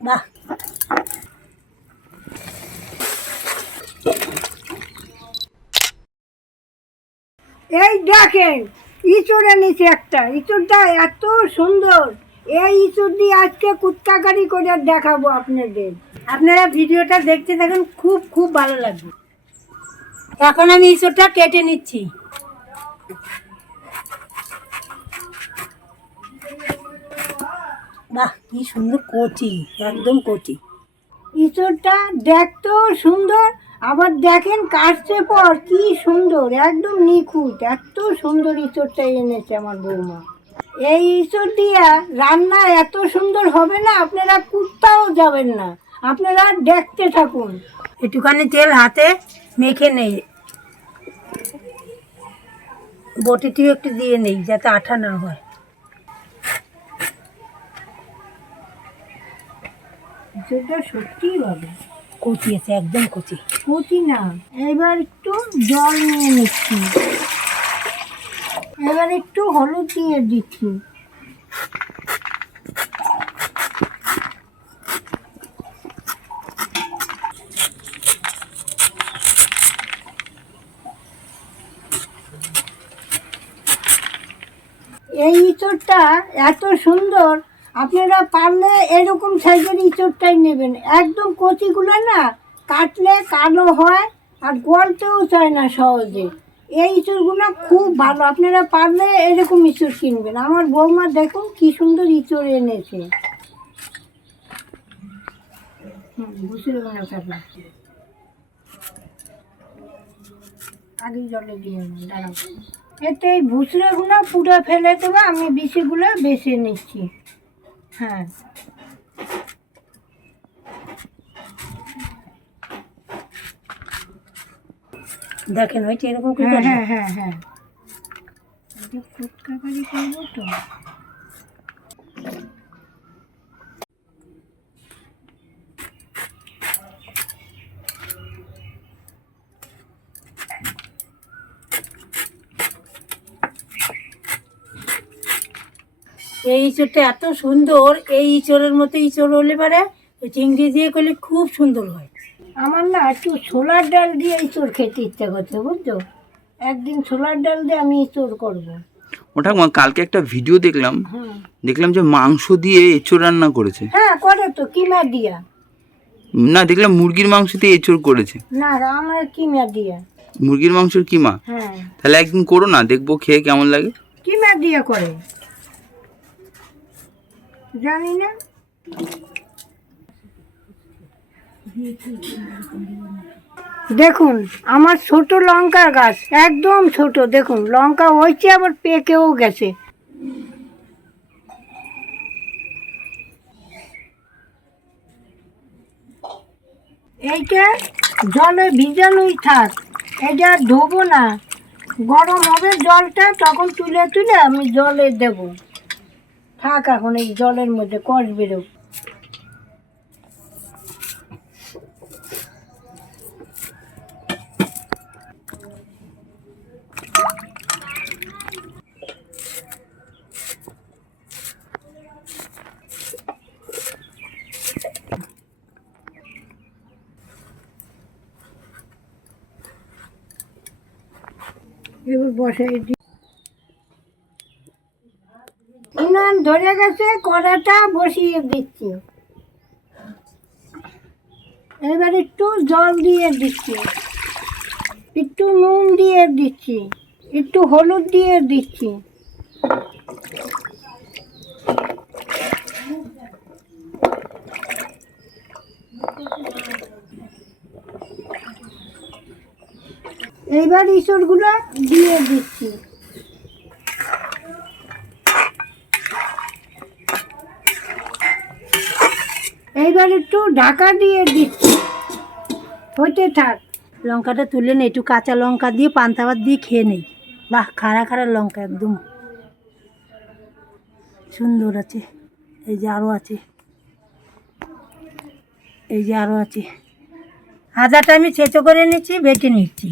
বাহ। এই দেখেন ইঁচড় এনেছি একটা। ইঁচড়টা এত সুন্দর। এই ইঁচড় দিয়ে আজকে কুত্তাকারি করে দেখাবো আপনাদের। আপনারা ভিডিওটা দেখতে থাকুন, খুব খুব ভালো লাগবে। এখন আমি ইঁচড়টা কেটে নিচ্ছি। বাহ, কি সুন্দর কচি, একদম কচি। ইঁচড়টা দেখতেও সুন্দর, আবার দেখেন কাটছে পর, কি সুন্দর, একদম নিখুঁত, এত সুন্দর ইঁচড়টা এনেছে আমার বৌমা। এই ইঁচড় দিয়া রান্না এত সুন্দর হবে না, আপনারা কুত্তাও যাবেন না, আপনারা দেখতে থাকুন। একটুখানি তেল হাতে মেখে নেই। বটিটিও একটু দিয়ে নেই, যাতে আঠা না হয়। ইঁচড়টা সত্যিই ভালো কচি আছে একদম কচি। কচি না এবার একটু জল নিয়ে নিচ্ছি। এবার একটু হলুদ দিয়ে দিচ্ছি। এই ইঁচড়টা এত সুন্দর আপনারা পারলে এরকম সাইজের ইঁচড়টাই নেবেন। একদম কচিগুলো না, কাটলে কালো হয় আর গলতেও চায় না সহজে। এই ইঁচড়গুলো খুব ভালো, আপনারা পারলে এরকম ইঁচড় কিনবেন। আমার বৌমা দেখুন কি সুন্দর ইঁচড় এনেছে। এতে এই ভুসড়াগুলো পুরো ফেলে দেবো, আমি বিচিগুলো বেছে নিচ্ছি। হ্যাঁ। দেখেন এরকম করে হ্যাঁ হ্যাঁ হ্যাঁ হ্যাঁ। আগে করব তো। এই ইঁচড়টা এত সুন্দর এই ইঁচড়ের মতো ইঁচড় হলে পারে ওই চিংড়ি দিয়ে করলে খুব সুন্দর হয়। আমার না একটু ছোলার ডাল দিয়ে ইঁচড় খেতে ইচ্ছা করছে বুঝছ? একদিন ছোলার ডাল দিয়ে আমি ইঁচড় করব। ওটা মা- কালকে একটা ভিডিও দেখলাম। দেখলাম যে মাংস দিয়ে এঁচোড় রান্না করেছে। হ্যাঁ করে তো কিমা দিয়া? না দেখলাম মুরগির মাংস দিয়ে এঁচোড় করেছে। না আমার কিমা দিয়া? মুরগির মাংসের কিমা হ্যাঁ। তাহলে একদিন করো না দেখব খেয়ে কেমন লাগে। কিমা দিয়ে করে? জানি না দেখুন, আমার ছোট লঙ্কার গাছ, একদম ছোট, দেখুন, লঙ্কা হয়েছে, আবার পেকেও গেছে। এইটা জলে ভিজানোই থাক, এটা ধোবো না। গরম হবে জলটা, তখন তুলে তুলে আমি জলে দেব। থাক এখন এই জলের মধ্যে কষ বেরো এবার বসাই ধরে গেছে, কড়াটা বসিয়ে দিচ্ছি। এবার একটু জল দিয়ে দিচ্ছি। একটু নুন দিয়ে দিচ্ছি। একটু হলুদ দিয়ে দিচ্ছি। এইবার ইঁচড়গুলো দিয়ে দিচ্ছি। এইবার একটু ঢাকা দিয়ে দিচ্ছি। হতে থাক। লঙ্কাটা তুলে নেই একটু কাঁচা লঙ্কা দিয়ে, পান্তা দিয়ে খেয়ে নেই বাহ, খাড়া খাড়া লঙ্কা একদম। সুন্দর আছে। এই যে আরও আছে। এই যে আরও আছে। আদাটা আমি ছেঁচো করে নিচ্ছি, বেটে নিচ্ছি।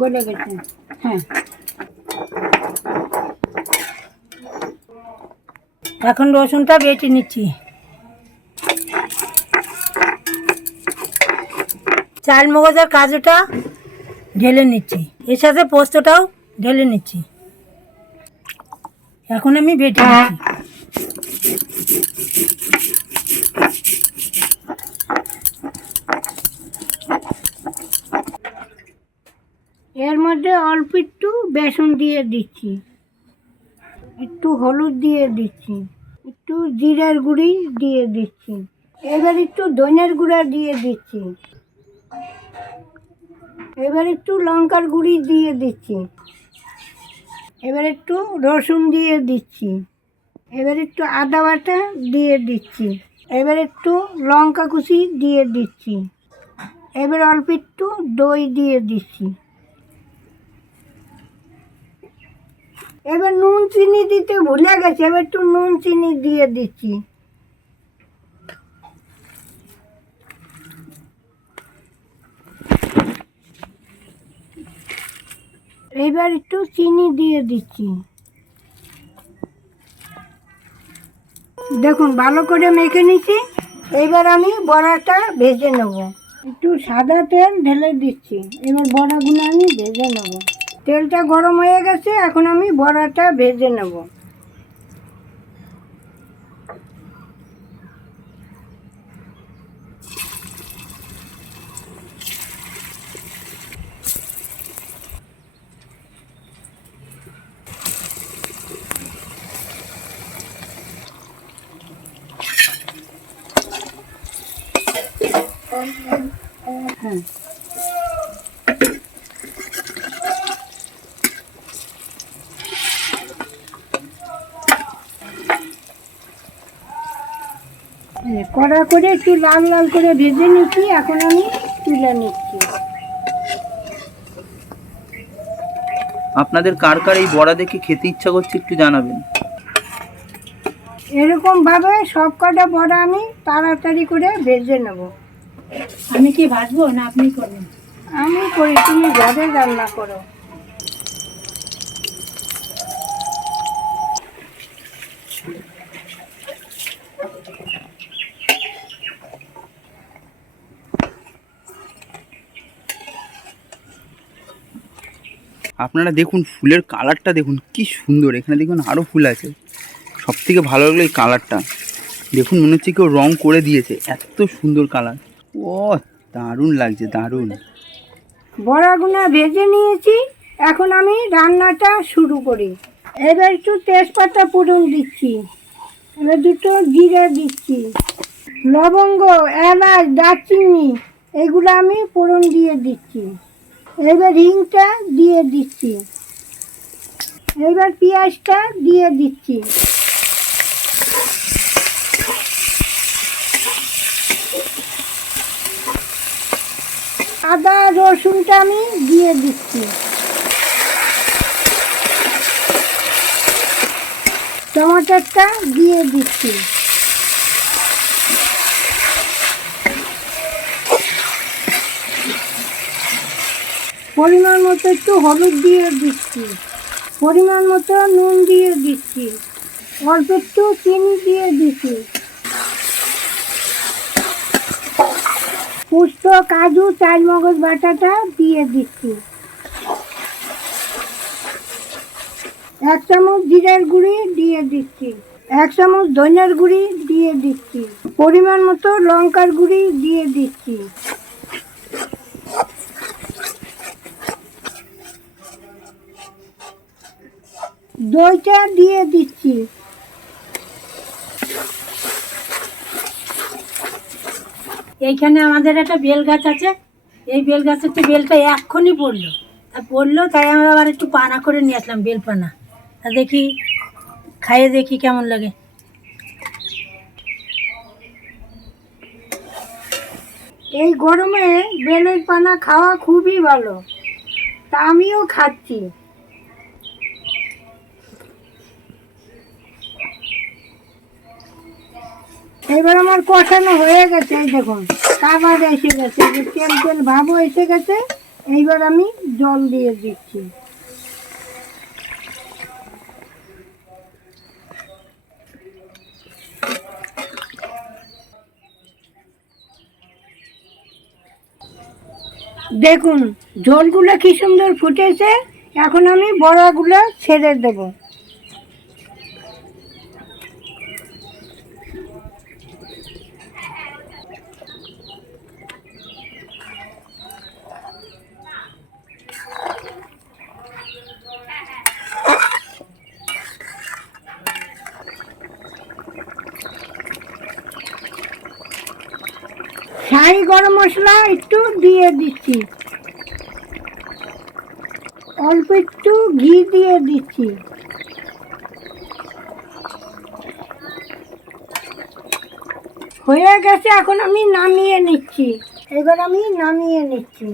গলে গেছে। হ্যাঁ। এখন রসুনটা বেটে নিচ্ছি। চাল মগজ আর কাজুটা ঢেলে নিচ্ছি। এর সাথে পোস্তটাও ঢেলে নিচ্ছি। এখন আমি বেটে নিচ্ছি এর মধ্যে অল্প একটু বেসন দিয়ে দিচ্ছি। একটু হলুদ দিয়ে দিচ্ছি। একটু জিরার গুঁড়ি দিয়ে দিচ্ছি। এবার একটু ধনের গুঁড়া দিয়ে দিচ্ছি। এবার একটু লঙ্কার গুঁড়ি দিয়ে দিচ্ছি। এবার একটু রসুন দিয়ে দিচ্ছি। এবার একটু আদা বাটা দিয়ে দিচ্ছি। এবার একটু লঙ্কা কুচি দিয়ে দিচ্ছি। এবার অল্প একটু দই দিয়ে দিচ্ছি। এবার নুন, চিনি দিতে ভুলে গেছে, এবার একটু নুন, চিনি দিয়ে দিচ্ছি। এবার একটু চিনি দিয়ে দিচ্ছি। দেখুন, ভালো করে মেখে নিচ্ছি। এবার আমি বড়াটা ভেজে নেব। একটু সাদা তেল ঢেলে দিচ্ছি। এবার বড়াগুলো আমি ভেজে নেব। তেলটা গরম হয়ে গেছে এখন আমি বড়াটা ভেজে নেব। হ্যাঁ হ্যাঁ, কড়া করে একটু লাল লাল করে ভেজে নিচ্ছি এখন আমি তুলে নিচ্ছি। আপনাদের কার কার এই বড়া দেখে খেতে ইচ্ছা করছে একটু জানাবেন। এরকম ভাবে সব কটা বড়া আমি তাড়াতাড়ি করে ভেজে নেব। আমি কি ভাজবো না আপনি করবেন? আমি করি তুমি ঘরে রান্না করো। আপনারা দেখুন ফুলের কালারটা দেখুন, কি সুন্দর। এখানে দেখুন আরও ফুল আছে। সব থেকে ভালো লাগল এই কালারটা। দেখুন, মনে হচ্ছে কেউ রং করে দিয়েছে। এত সুন্দর কালার। ও দারুণ লাগছে, দারুণ। বড়াগুলো ভেজে নিয়েছি। এখন আমি রান্নাটা শুরু করি। এবার একটু তেজপাতা পুরন দিচ্ছি। এবার দুটো জিরে দিচ্ছি। লবঙ্গ, এলাচ, দারচিনি, এগুলো আমি পুরন দিয়ে দিচ্ছি। এবার রিংটা দিয়ে দিচ্ছি। এবার পেঁয়াজটা দিয়ে দিচ্ছি। আদা, রসুনটা আমি দিয়ে দিচ্ছি। টমাটারটা দিয়ে দিচ্ছি। পরিমাণ মতো একটু হলুদ দিয়ে দিচ্ছি। পরিমাণ মতো নুন দিয়ে দিচ্ছি। অল্প একটু চিনি দিয়ে দিচ্ছি। পুষ্ট কাজু চাল মগজ বাটাটা দিয়ে দিচ্ছি। এক চামচ জিরার গুঁড়ি দিয়ে দিচ্ছি। এক চামচ ধনিয়ার গুঁড়ি দিয়ে দিচ্ছি। পরিমাণ মতো লঙ্কার গুঁড়ি দিয়ে দিচ্ছি। দইটা দিয়ে দিচ্ছি। এইখানে আমাদের একটা বেল গাছ আছে। এই বেল গাছের তো বেলটা এক্ষুনি পড়ল। তা পড়ল তাই আমি আবার একটু পানা করে নিয়ে আসলাম বেল পানা তা দেখি খাইয়ে দেখি কেমন লাগে। এই গরমে বেলের পানা খাওয়া খুবই ভালো। তা আমিও খাচ্ছি। এবার আমার কষানো হয়ে গেছে, এই দেখুন। কাবার এসে গেছে যে তেল তেল ভাবও এসে গেছে, এইবার আমি জল দিয়ে দিচ্ছি। দেখুন, ঝোলগুলো কি সুন্দর ফুটেছে, এখন আমি বড়াগুলো ছেড়ে দেব। শাহি গরম মশলা একটু দিয়ে দিচ্ছি। অল্প একটু ঘি দিয়ে দিচ্ছি। হয়ে গেছে, এখন আমি নামিয়ে নিচ্ছি। এবার আমি নামিয়ে নিচ্ছি।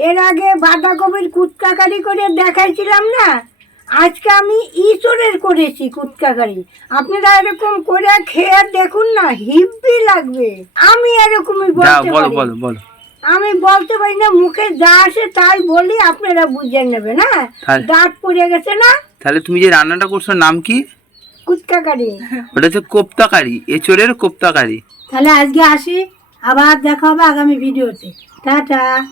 এর আগে বাঁধাকপির কুটকাকারি করে দেখাইছিলাম না? আজকে আমি ইঁচড়ের করেছি কুটকাকারি। আপনারা এরকম করে খেয়ে দেখুন না হিব্বি লাগবে। আমি এরকমই বলতে পারি। আমি বলতে পারি না মুখে যা আসে তাই বলি আপনারা বুঝে নেবেন হ্যাঁ? তাহলে- দাঁত পড়ে গেছে না? তাহলে তুমি যে রান্নাটা করছ নাম কি? কুটকাকারি। ওটা হচ্ছে কোপ্তাকারি এচোরের কোপ্তাকারি। তাহলে আজকে আসি আবার দেখা হবে আগামী ভিডিওতে। টাটা।